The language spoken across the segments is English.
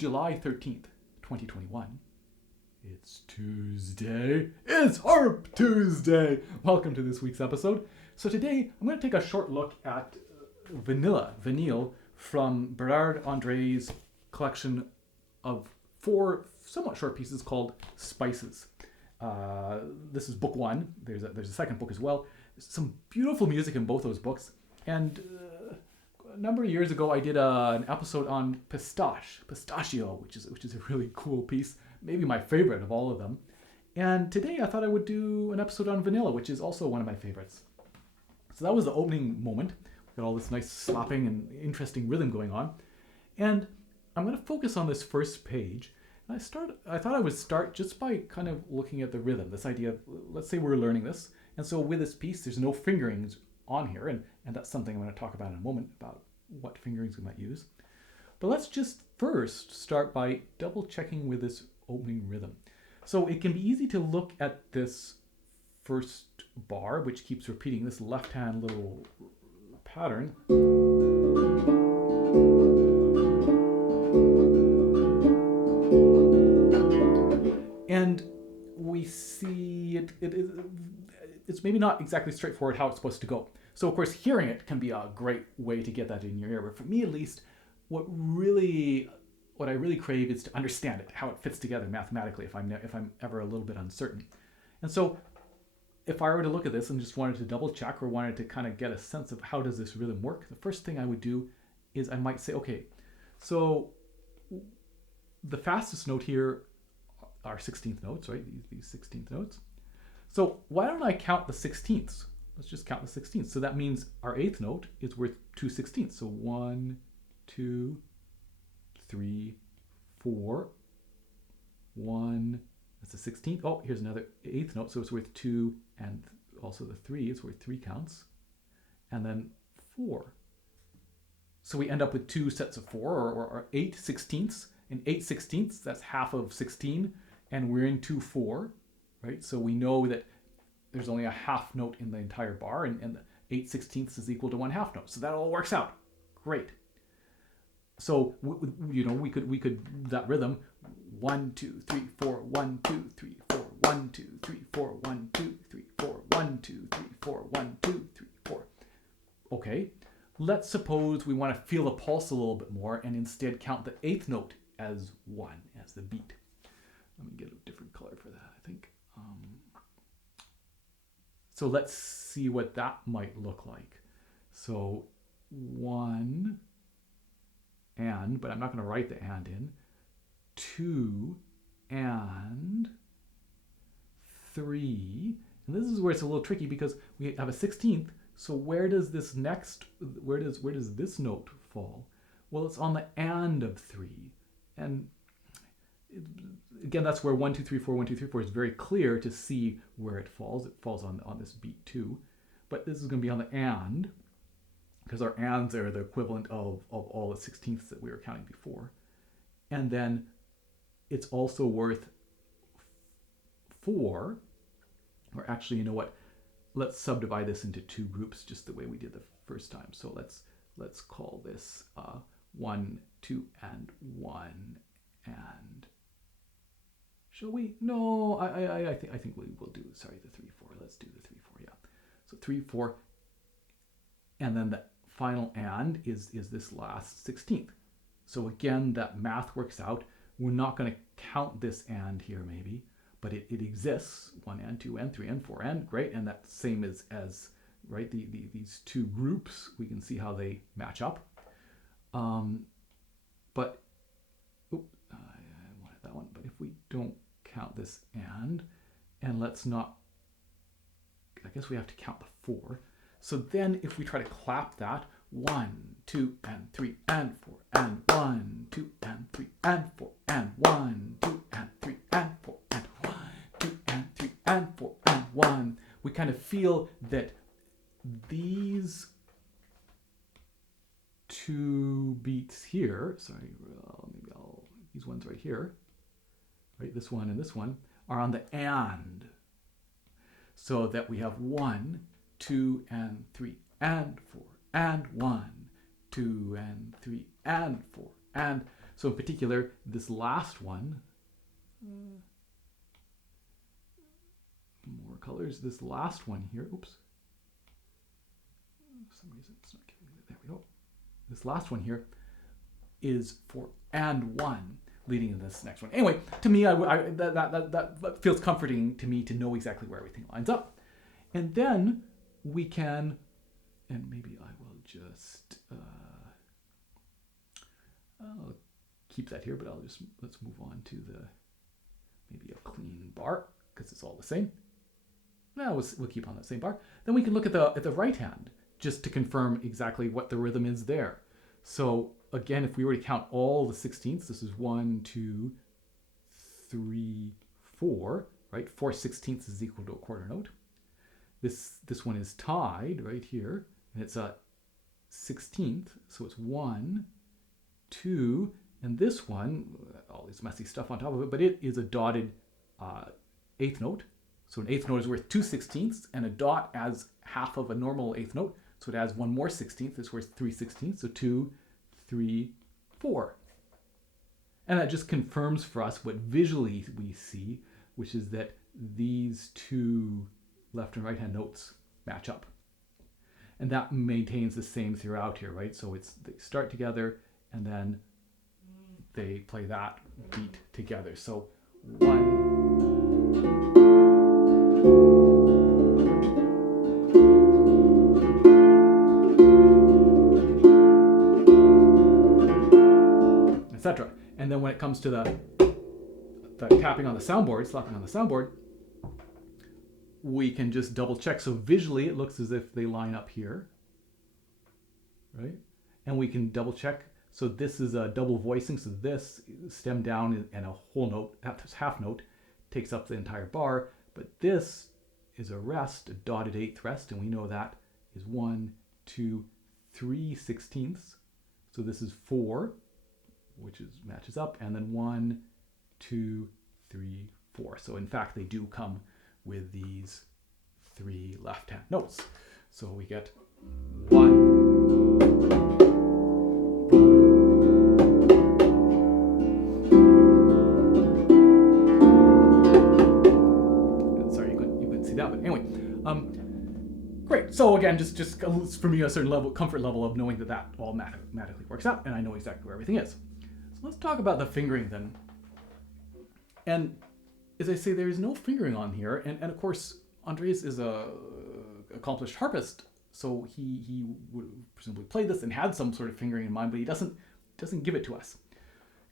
July 13th, 2021. It's Tuesday. It's Harp Tuesday. Welcome to this week's episode. So today I'm going to take a short look at Vanille from Bernard André's collection of 4 somewhat short pieces called Spices. This is book 1. There's a second book as well. There's some beautiful music in both those books. And a number of years ago, I did an episode on pistachio, which is a really cool piece, maybe my favorite of all of them. And today I thought I would do an episode on Vanille, which is also one of my favorites. So that was the opening moment. We've got all this nice slapping and interesting rhythm going on. And I'm going to focus on this first page. And I thought I would start just by kind of looking at the rhythm, this idea of, let's say we're learning this. And so with this piece, there's no fingerings on here. And that's something I'm going to talk about in a moment, about what fingerings we might use. But let's just first start by double checking with this opening rhythm. So it can be easy to look at this first bar, which keeps repeating this left-hand little pattern. And we see it's maybe not exactly straightforward how it's supposed to go. So of course, hearing it can be a great way to get that in your ear. But for me, at least, what I really crave is to understand it, how it fits together mathematically, if I'm ever a little bit uncertain. And so if I were to look at this and just wanted to double check or wanted to kind of get a sense of how does this rhythm work, the first thing I would do is I might say, okay, so the fastest note here are 16th notes, right? These 16th notes. So why don't I count the 16ths? Let's just count the 16ths. So that means our 8th note is worth 2 16ths. So 1, 2, 3, 4, 1, that's the 16th. Oh, here's another 8th note, so it's worth 2, and also the 3 is worth 3 counts, and then 4. So we end up with 2 sets of 4, or 8 16ths, and 8 16ths, that's half of 16, and we're in 2/4, right? So we know that there's only a half note in the entire bar, and the 8 16ths is equal to 1/2 note. So that all works out. Great. So we could that rhythm 1 2 3 4 1 2 3 4 1 2 3 4 1 2 3 4 1 2 3 4 1 2 3 4. Okay, let's suppose we want to feel the pulse a little bit more and instead count the 8th note as 1, as the beat. Let me get a different color for that, I think. So let's see what that might look like. So 1 and, but I'm not going to write the and in, 2 and 3. And this is where it's a little tricky because we have a 16th. So where does this note fall? Well, it's on the and of 3. And again, that's where 1 2 3 4 1 2 3 4 is very clear to see where it falls. It falls on this beat 2. But this is going to be on the and, because our ands are the equivalent of all the 16ths that we were counting before. And then it's also worth 4, or actually, you know what? Let's subdivide this into 2 groups just the way we did the first time. So let's call this 1, 2, and 1, and shall we? No, I think we will do, sorry, the 3 4. Let's do the 3 4, yeah. So 3 4, and then the final and is this last 16th. So again, that math works out. We're not going to count this and here maybe, but it exists, 1 and 2 and 3 and 4 and, great, and that same as right, these 2 groups, we can see how they match up. But I wanted that one, but if we don't count this and let's not, I guess we have to count the 4. So then if we try to clap that, 1, 2, and 3, and 4, and 1, 2, and 3, and 4, and 1, 2, and 3, and 4, and 1, 2, and 3, and 4, and 1. We kind of feel that these 2 beats here, sorry, maybe these ones right here, right, this one and this one, are on the and. So that we have 1, 2, and 3, and 4, and 1, 2, and 3, and 4, and So in particular, this last one, more colors, this last one here, oops. For some reason it's not giving me, there we go. This last one here is for and one, leading into this next one. Anyway, to me, that feels comforting to me to know exactly where everything lines up. And then we can, and maybe I will just, I'll keep that here, but let's move on to maybe a clean bar, because it's all the same. Now we'll keep on that same bar. Then we can look at the right hand, just to confirm exactly what the rhythm is there. So again, if we were to count all the 16ths, this is 1, 2, 3, 4, right? 4/16 is equal to a quarter note. This one is tied right here, and it's a 16th, so it's 1, 2, and this one, all this messy stuff on top of it, but it is a dotted eighth note. So an eighth note is worth 2/16, and a dot adds half of a normal eighth note, so it adds one more 16th. It's worth 3/16, so 2, 3, 4. And that just confirms for us what visually we see, which is that these two left and right hand notes match up. And that maintains the same throughout here, right? So they start together and then they play that beat together. So 1. Etc. And then when it comes to the tapping on the soundboard, slapping on the soundboard, we can just double check. So visually it looks as if they line up here, right? And we can double check. So this is a double voicing. So this stem down and a whole note, half note, takes up the entire bar. But this is a rest, a dotted eighth rest, and we know that is 1, 2, 3/16. So this is 4, which matches up, and then 1, 2, 3, 4. So in fact, they do come with these 3 left-hand notes. So we get 1. Sorry, you couldn't see that, but anyway, great. So again, just for me a certain comfort level of knowing that all mathematically works out, and I know exactly where everything is. So let's talk about the fingering then. And as I say, there is no fingering on here, and of course Andreas is a accomplished harpist, so he would presumably play this and had some sort of fingering in mind, but he doesn't give it to us.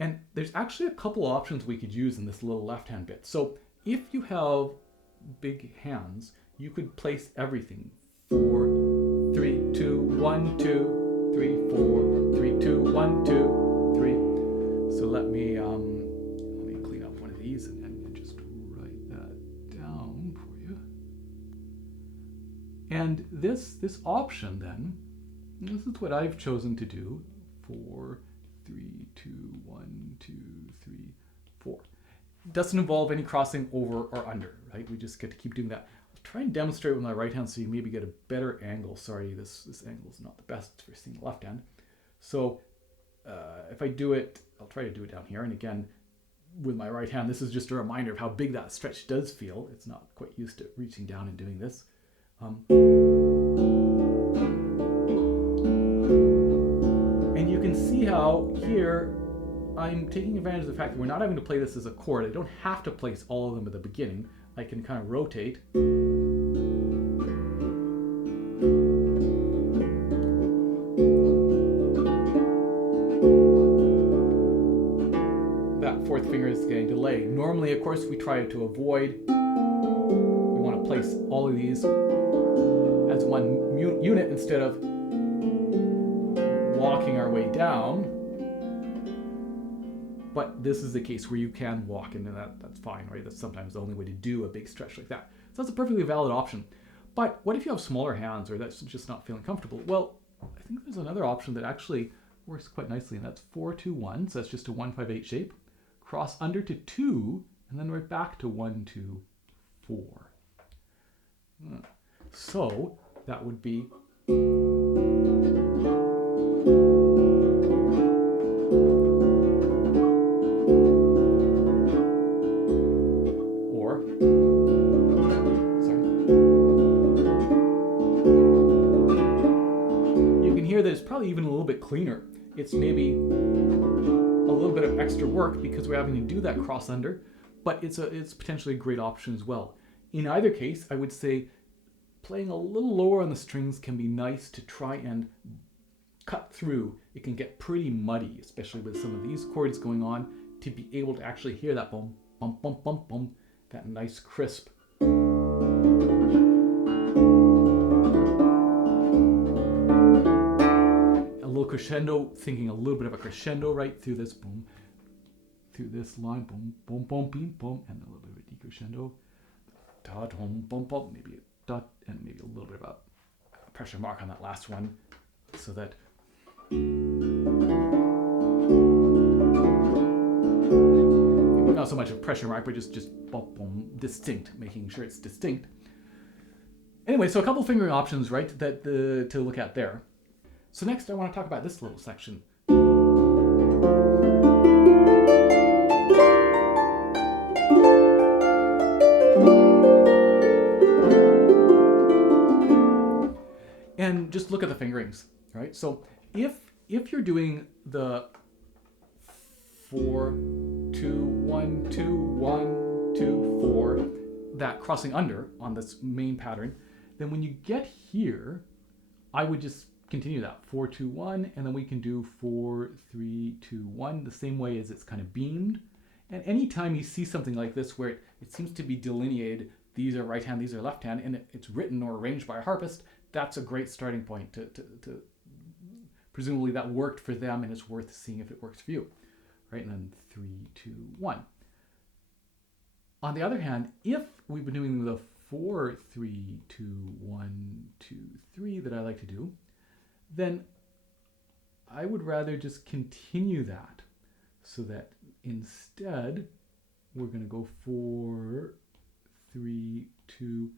And there's actually a couple options we could use in this little left hand bit. So if you have big hands, you could place everything 4, 3, 2, 1, 2, 3, 4, 3, 2, 1, 2, 3. So let me clean up one of these and just write that down for you. And this option then, this is what I've chosen to do. 4, 3, 2, 1, 2, 3, 4. It doesn't involve any crossing over or under, right? We just get to keep doing that. I'll try and demonstrate with my right hand so you maybe get a better angle. Sorry, this angle is not the best for seeing the left hand. So if I do it, I'll try to do it down here. And again, with my right hand, this is just a reminder of how big that stretch does feel. It's not quite used to reaching down and doing this. And you can see how here I'm taking advantage of the fact that we're not having to play this as a chord. I don't have to place all of them at the beginning. I can kind of rotate. That fourth finger is getting delayed. Normally, of course, we try to avoid. We want to place all of these as one unit instead of walking our way down. But this is the case where you can walk, and that's fine, right? That's sometimes the only way to do a big stretch like that. So that's a perfectly valid option. But what if you have smaller hands, or that's just not feeling comfortable? Well, I think there's another option that actually works quite nicely, and that's 4, 2, 1. So that's just a 1, 5, 8 shape. Cross under to 2, and then right back to 1, 2, 4. So that would be. probably even a little bit cleaner. It's maybe a little bit of extra work because we're having to do that cross under, but it's potentially a great option as well. In either case, I would say playing a little lower on the strings can be nice to try and cut through. It can get pretty muddy, especially with some of these chords going on, to be able to actually hear that bum, bum, bum, bum, bum, that nice crisp. A little crescendo, thinking a little bit of a crescendo right through this boom, through this line, boom, boom, boom, beam, boom, and a little bit of a decrescendo, da, dum, bum, bum, maybe a dot, and maybe a little bit of a pressure mark on that last one, so that not so much a pressure mark, but just boom, boom, distinct, making sure it's distinct. Anyway, so a couple fingering options, right, that to look at there. So next I want to talk about this little section. And just look at the fingerings, right? So if you're doing the 4, 2, 1, 2, 1, 2, 4, that crossing under on this main pattern, then when you get here, I would just continue that 4, 2, 1, and then we can do 4, 3, 2, 1, the same way as it's kind of beamed. And anytime you see something like this where it seems to be delineated, these are right hand, these are left hand, and it's written or arranged by a harpist, that's a great starting point to presumably that worked for them, and it's worth seeing if it works for you, right? And then 3, 2, 1. On the other hand, if we've been doing the 4, 3, 2, 1, 2, 3 that I like to do, then I would rather just continue that, so that instead we're going to go 4, 3, 2,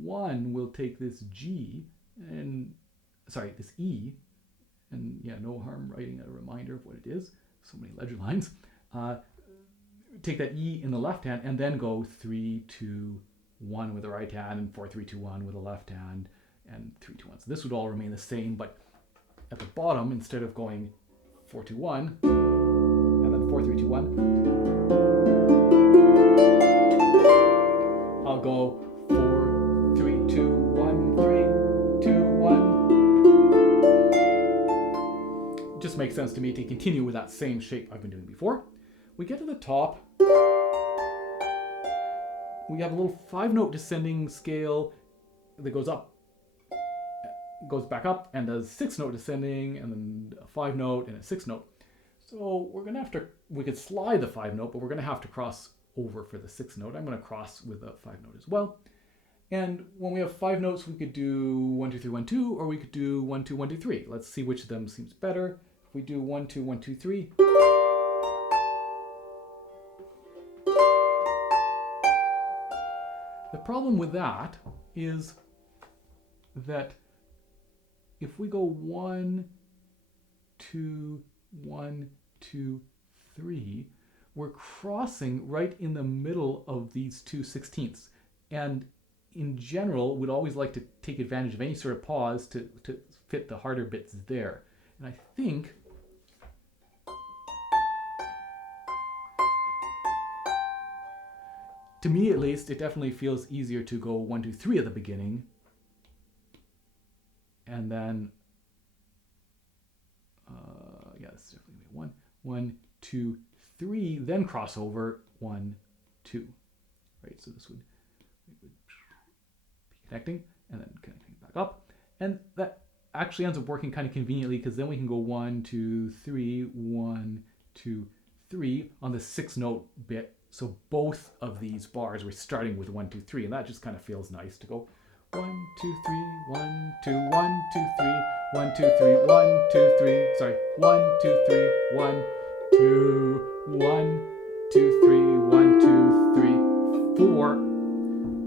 1. We'll take this G and this E, and yeah, no harm writing a reminder of what it is. So many ledger lines. Take that E in the left hand and then go 3, 2, 1 with the right hand, and 4, 3, 2, 1 with the left hand, and 3, 2, 1. So this would all remain the same, but at the bottom, instead of going 4, 2, 1, and then 4, 3, 2, 1, I'll go 4, 3, 2, 1, 3, 2, 1. Just makes sense to me to continue with that same shape I've been doing before. We get to the top. We have a little 5-note descending scale that goes up, goes back up, and does 6-note descending, and then a 5-note and a 6-note. So we're gonna have to, we could slide the 5-note, but we're gonna have to cross over for the 6-note. I'm gonna cross with a 5-note as well. And when we have 5 notes, we could do 1, 2, 3, 1, 2, or we could do 1, 2, 1, 2, 3. Let's see which of them seems better. If we do 1, 2, 1, 2, 3. The problem with that is that if we go 1, 2, 1, 2, 3, we're crossing right in the middle of these two 16ths. And in general, would always like to take advantage of any sort of pause to fit the harder bits there. And I think to me at least, it definitely feels easier to go 1, 2, 3 at the beginning, and then it's definitely 1, 1, 2, 3, then cross over 1, 2, right? So this would be connecting and then connecting back up, and that actually ends up working kind of conveniently because then we can go 1, 2, 3, 1, 2, 3 on the 6-note bit. So both of these bars we're starting with 1, 2, 3, and that just kind of feels nice to go 1, 2, 3, 1, 2, 1, 2, 3, 1, 2, 3, 1, 2, 3. Sorry, 1, 2, 3, 1, 2, 1, 2, 3, 1, 2, 3, 4.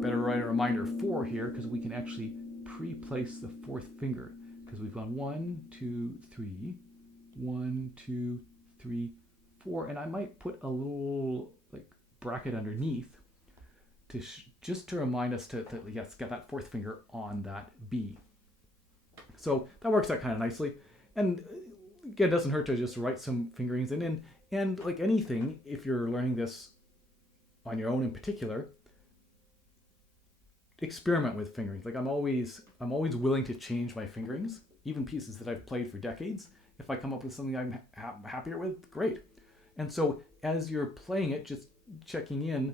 Better write a reminder 4 here because we can actually pre-place the 4th finger because we've gone 1, 2, 3, 1, 2, 3, 4, and I might put a little bracket underneath to just to remind us to yes, get that 4th finger on that B. So that works out kind of nicely. And again, it doesn't hurt to just write some fingerings in. And like anything, if you're learning this on your own in particular, experiment with fingerings. Like I'm always willing to change my fingerings, even pieces that I've played for decades. If I come up with something I'm happier with, great. And so as you're playing it, just checking in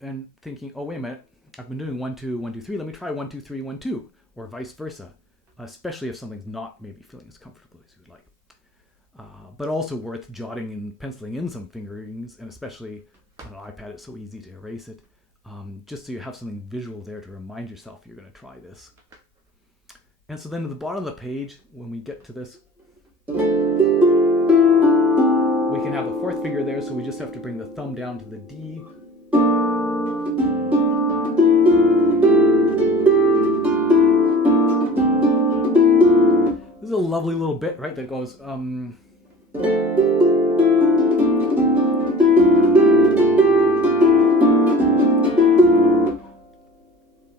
and thinking, oh, wait a minute, I've been doing 1, 2, 1, 2, 3. Let me try 1, 2, 3, 1, 2, or vice versa, especially if something's not maybe feeling as comfortable as you would like. But also worth jotting and penciling in some fingerings, and especially on an iPad, it's so easy to erase it, just so you have something visual there to remind yourself you're going to try this. And so then at the bottom of the page, when we get to this, we can have the fourth finger there, so we just have to bring the thumb down to the D. This is a lovely little bit, right, that goes,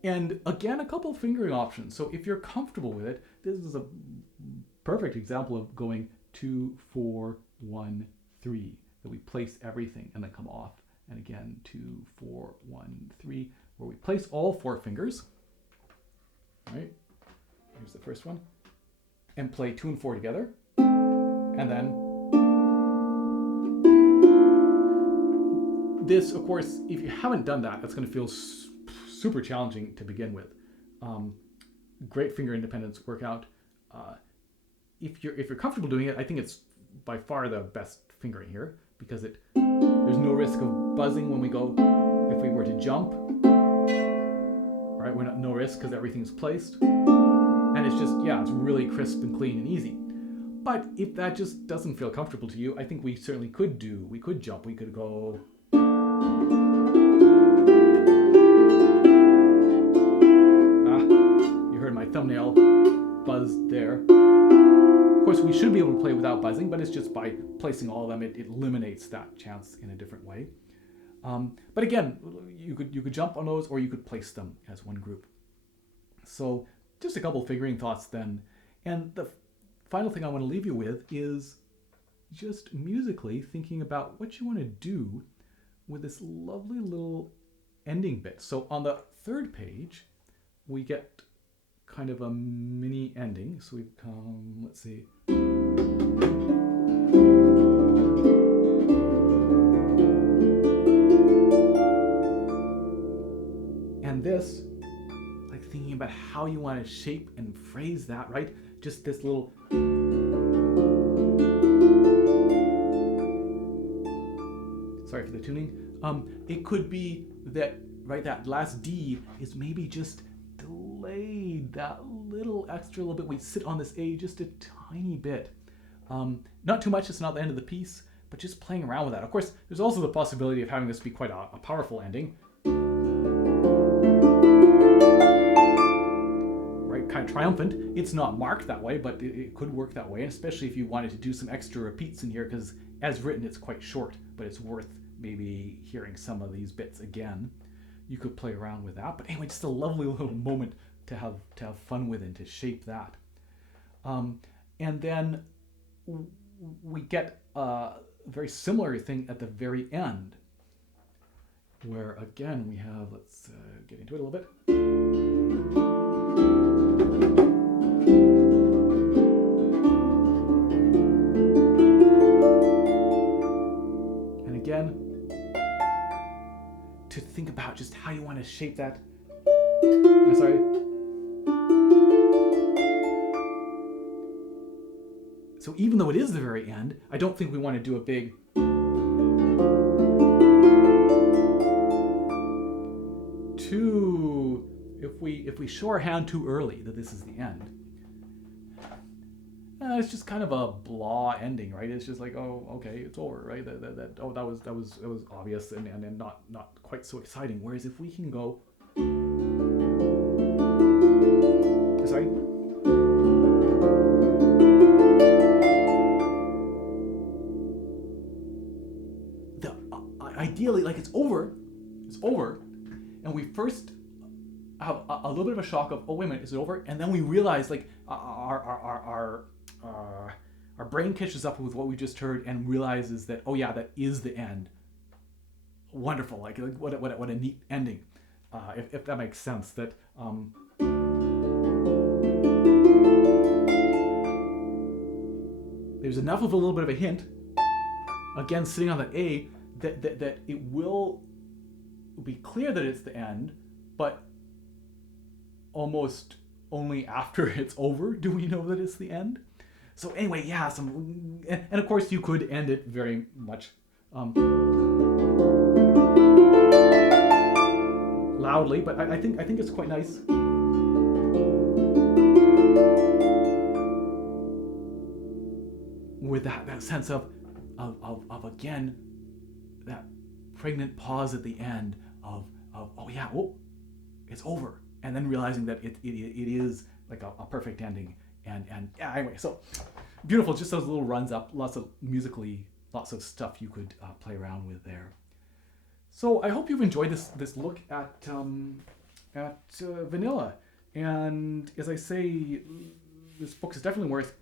and again, a couple fingering options. So if you're comfortable with it, this is a perfect example of going 2, 4, 1, 3. That we place everything and then come off. And again, 2, 4, 1, 3, where we place all 4 fingers. Right? Here's the first one. And play 2 and 4 together. And then this, of course, if you haven't done that, that's going to feel super challenging to begin with. Great finger independence workout. If you're comfortable doing it, I think it's by far the best fingering here, because there's no risk of buzzing when we go. If we were to jump, right, we're no risk because everything's placed, and it's just, yeah, it's really crisp and clean and easy. But if that just doesn't feel comfortable to you, I think we certainly could jump. We could go. My thumbnail buzz there. Of course, we should be able to play without buzzing, but it's just by placing all of them, it eliminates that chance in a different way. But again, you could jump on those, or you could place them as one group. So just a couple fingering thoughts then. And the final thing I want to leave you with is just musically thinking about what you want to do with this lovely little ending bit. So on the third page, we get kind of a mini ending. So we've come, let's see. And this, like thinking about how you want to shape and phrase that, right? Just this little. Sorry for the tuning. It could be that, right, that last D is maybe just delayed that little bit. We sit on this A just a tiny bit. Not too much, it's not the end of the piece, but just playing around with that. Of course, there's also the possibility of having this be quite a powerful ending. Right, kind of triumphant. It's not marked that way, but it could work that way, and especially if you wanted to do some extra repeats in here, because as written, it's quite short, but it's worth maybe hearing some of these bits again. You could play around with that, but anyway, just a lovely little moment to have fun with and to shape that. And then we get a very similar thing at the very end, where again we have, let's get into it a little bit. And again, to think about just how you want to shape that. Sorry. So even though it is the very end, I don't think we want to do a big. If we show our hand too early that this is the end, it's just kind of a blah ending, right? It's just like, oh, okay, it's over, right? That was obvious and not quite so exciting. Whereas if we can go, sorry. Ideally, like it's over, and we first have a little bit of a shock of, oh wait a minute, is it over? And then we realize like our our brain catches up with what we just heard and realizes that, oh yeah, that is the end. Wonderful, like what a neat ending, if that makes sense. That there's enough of a little bit of a hint, again sitting on that A, that it will be clear that it's the end, but almost only after it's over do we know that it's the end. So anyway, yeah, and of course you could end it very much loudly, but I think it's quite nice. With that sense of again, that pregnant pause at the end of oh yeah, oh, it's over, and then realizing that it is like a perfect ending. And yeah, anyway, so beautiful. Just those little runs up, lots of stuff you could play around with there. So I hope you've enjoyed this look at Vanille. And as I say, this book is definitely worth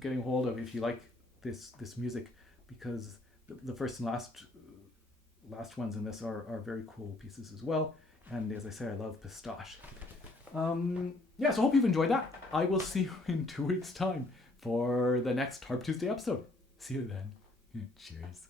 getting hold of if you like this music, because the first and last ones in this are very cool pieces as well. And as I say, I love Pistache. Yeah, so I hope you've enjoyed that. I will see you in 2 weeks' time for the next Harp Tuesday episode. See you then. Cheers.